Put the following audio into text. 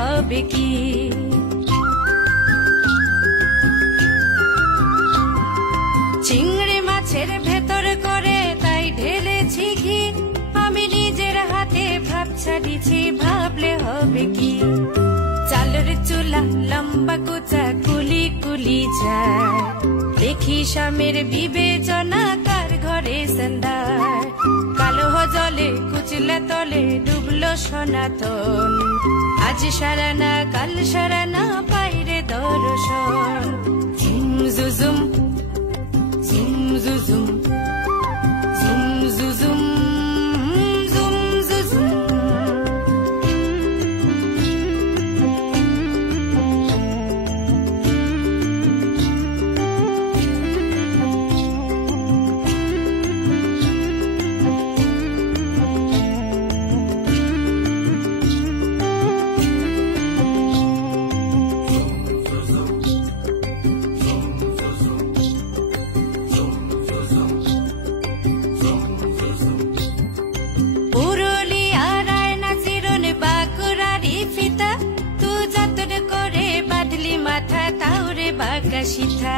হবে কি চিংড়ি মাছের ভেতর করে তাই ঢেলেছি ঘি আমি নিজের হাতে ভাব ছাড়িছি ভাবলে হবে কি চালের চুলা লম্বা কুচা কুলি কুলি যায় দেখি স্বামীর বিবেচনা কার ঘরে সন্ধ্যায় কালো জলে কুচলে তলে ডুবলো সনাতন আজ সারানা কাল সারানা বাইরে দর্শন ঝুমঝুম ঝুমঝুম ঝুমঝুম মাথা তাওরে বাগাসিথা